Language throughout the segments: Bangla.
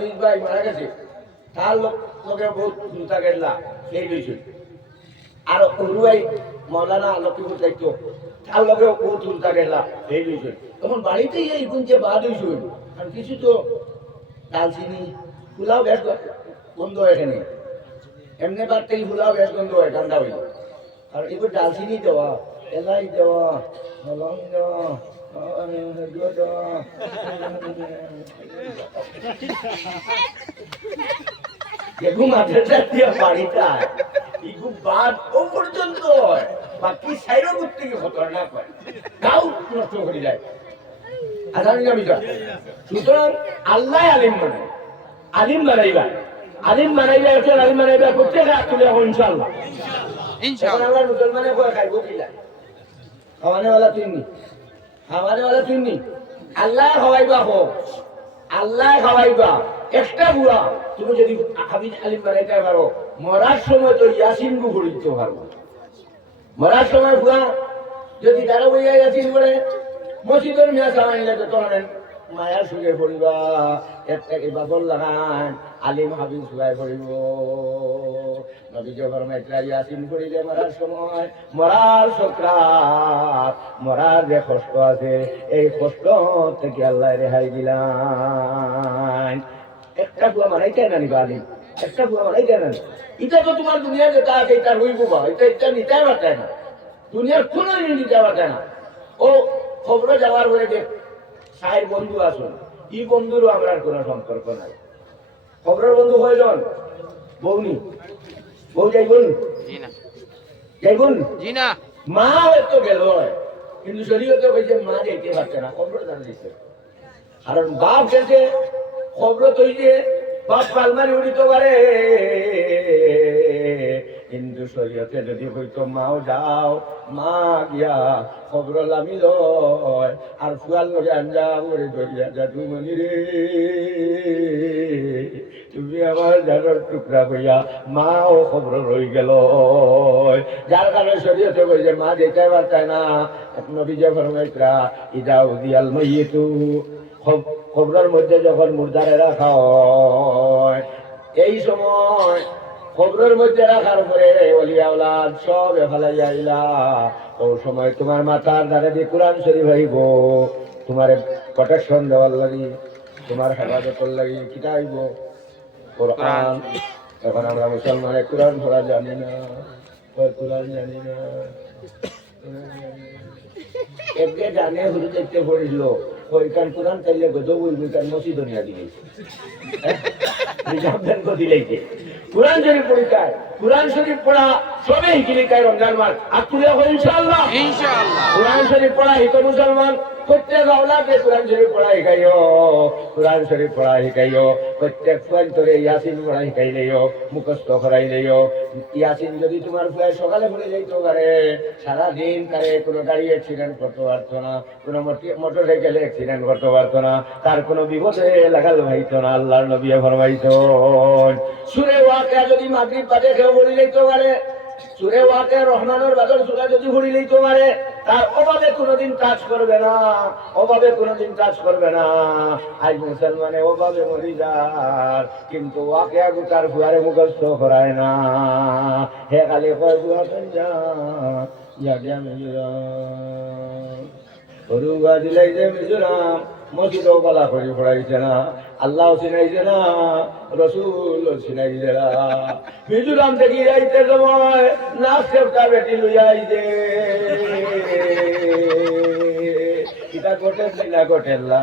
ভাই মারা গেছে তার লোকের বহুত চিন্তা গেলা সেই বিষয় আর অনুভাই মৌলানা লক্ষ্মীপুর দায়িত্ব তার লোকেও বহুত চিন্তা গেলা সেই বিষয় তখন বাড়িতেই এই গুঞ্জে বাদ হয়েছিল আর কিছু তো দালচিনি ফুলাও বেশ গন্ধ হয় এখানে এমনি বাদ থেকে ফুলাও বেশ গন্ধ হয় ঠান্ডা হইল আর এবার দালচিনি দেওয়া এলাই দেওয়া লং দেওয়া বাকি সাইরো করতে গিয়ে খতরনাক হয় তাও নষ্ট করে যায় সুতরাং আল্লাহ আলিম মানে আলিম বানাইবা করতে তুলে ইনশাআল্লাহ আমরা মুসলমানে খাইবো কিলা খাওয়ানেওয়ালা চিনি খাওয়ানেওয়ালা চিনি আল্লাহ খাওয়াইবা হোক আল্লাহ খাওয়াইবা একটা বুড়া তুমি যদি হাবিজ আলিম বানাইতে পারো মরার সময় তো ইয়াসিন গু পড়িতে পারবো মরার সময় বুড়া যদি তারা বইয়া ইয়াসিন করে মসজিদের মিয়া সামাইলে তো তখন মায়ার সুখে পড়িবা একটাকে বাদল লাগান আলিম হাবিজ সুগাই পড়িব নবীজ ফরমাইতরা ইয়াসিন পড়িলে মরার সময় মরার সক্রাত মরার যে কষ্ট আছে এই কষ্ট থেকে আল্লাহ রেহাই দিলাম একটা বুয়া মানাইতে না নিবা আলিম একটা বুয়া মানাইতে না এটা তো তোমার দুনিয়া যেটা আছে এটা রইব বা এটা নিতে পারতায় না দুনিয়ার কোনো নিতে পারতায় না ও খবরে যাওয়ার পরে যে সাহের বন্ধু আসুন এই বন্ধুরও আমরা কোনো সম্পর্ক নাই খবরের বন্ধু কয়জন বৌনি বউ যাইবুন যাইবুন মা হয়তো গেল কিন্তু শরীয়তে কইছে মা যাইতে পারছে না খবর জানা দিচ্ছে কারণ বাপ গেছে খবর তৈরি বাপ পালমারি উঠিতে পারে কিন্তু শরীয়তে যদি হইতো মাও যাও মা গিয়া খবর লামিল আর ফুয়াল লগে আঞ্জা করে ধরিয়া যা তুমি রে তুমি আমার জানার টুকরা হইয়া মাও খবর রয়ে গেল যার কারণে শরীয়তে কইছে মা যেতে পারতায় না নবীজি ফরমাইতরা ইদা উদিয়াল মাইয়িতু খবরের মধ্যে যখন মুর্দারে রাখা হয় এই সময় খবরের মধ্যে রাখার পরে ওলিয়া আওলাদ সব এফালে যাইলা ও সময় তোমার মাথার দ্বারা দিয়ে কোরআন শরীফ হইব তোমার প্রটেকশন দেওয়ার লাগি তোমার হেফাজতের লাগি কিতা হইব কোরআন এখন আমরা মুসলমানে কোরআন পড়া জানি না কোরআন জানি না একে জানে হুজুর দেখতে পড়িল ওইখান কোরআন চাইলে গদ বইবই কার মসজিদ নিয়া দিলেছে রিজার্ভেন কো দিলেছে কোরআন শরীফ পড়িকায় কোরআন শরীফ পড়া সবে হিকিলিকায় রমজান মাস আর তুলে হয় ইনশাআল্লাহ কোরআন শরীফ পড়া হিত মুসলমান প্রত্যেক আওলাদে কোরআন শরীফ পড়া শিখাইও কোরআন শরীফ পড়া শিখাইও প্রত্যেক ফুয়ান্তরে ইয়াসিন পড়া শিখাইলেও মুখস্থ করাইলেও ইয়াসিন যদি তোমার ফুয়ায় সকালে পড়ে যাইতে পারে সারাদিন তারে কোনো গাড়ি অ্যাক্সিডেন্ট করতে পারতো না কোনো মোটর সাইকেলে অ্যাক্সিডেন্ট করতে পারতো না তার কোনো বিপদে লাগাল ভাইতো না আল্লাহর নবী ফরমাইতো সূরা ওয়াকিয়া যদি মাগরিব বাদে কেউ পড়ে যাইতে পারে সূরা ওয়াকিয়া রহমানের বাদল সূরা যদি পড়ে যাইতে পারে তার অভাবে কোনোদিন কাজ করবে না অভাবে কোনোদিন কাজ করবে না আজ মুসলমানে অভাবে মরি যার কিন্তু ওয়াকিয়া গুতার ফুয়ারে মুখস্থ করায় না হে খালি কয় বুয়া যা ইয়াদিয়া মিজোরাম গরুগা দিলাই যে মিজোরাম মসজিদও গলা করে পড়াইছে না আল্লাহ চিনাইছে না রসুল চিনাইছে না মিজোরাম থেকে যাইতে সময় নাচ সেবটা বেটি লইয়া আইছে কিতা ঘটেল না ঘটেল না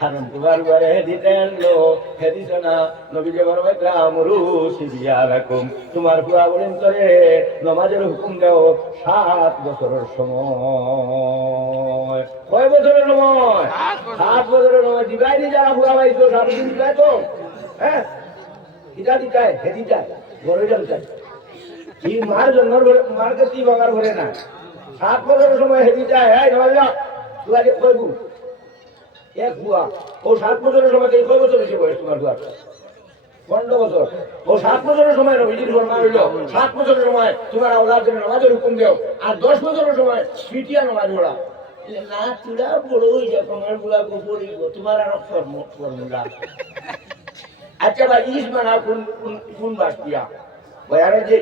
কারণ তোমার ঘরে হেদিতে আনলো হেদিছ না নবীজি ফরমাইতরা আমরু সিবিয়া রাখুম তোমার পুরা বলেন করে নমাজের হুকুম দাও 7 বছরের সময় কয় বছরের সময় 7 বছরের সময় দিবাই নি যারা পুরা ভাই তো 7 দিন দিবাই তো হ্যাঁ কিতা দিতায় হেদিতায় ঘরে যাইতায় কি মার জন্য মারকে কি বাগার ঘরে না 7 বছরের সময় হেদিতায় এই নমাজা তুই কইবু এক বুয়া ও 7 বছরের সময় কয় বছর হয়েছে বয়স তোমার বুয়া 15 বছর ও 7 বছরের সময় নবীজির ফরমান হইল 7 বছরের সময় তোমার আওলাদের নামাজের হুকুম দাও আর 10 বছরের সময় ফিটিয়া নামাজ পড়া না তুলা বড় হয়ে যাও তোমার বুড়া গোবরি তোমার আর ফর্মুলা আচ্ছা ভাই ইস বানাও কোন কোন বাস দিয়া বয়ারে যে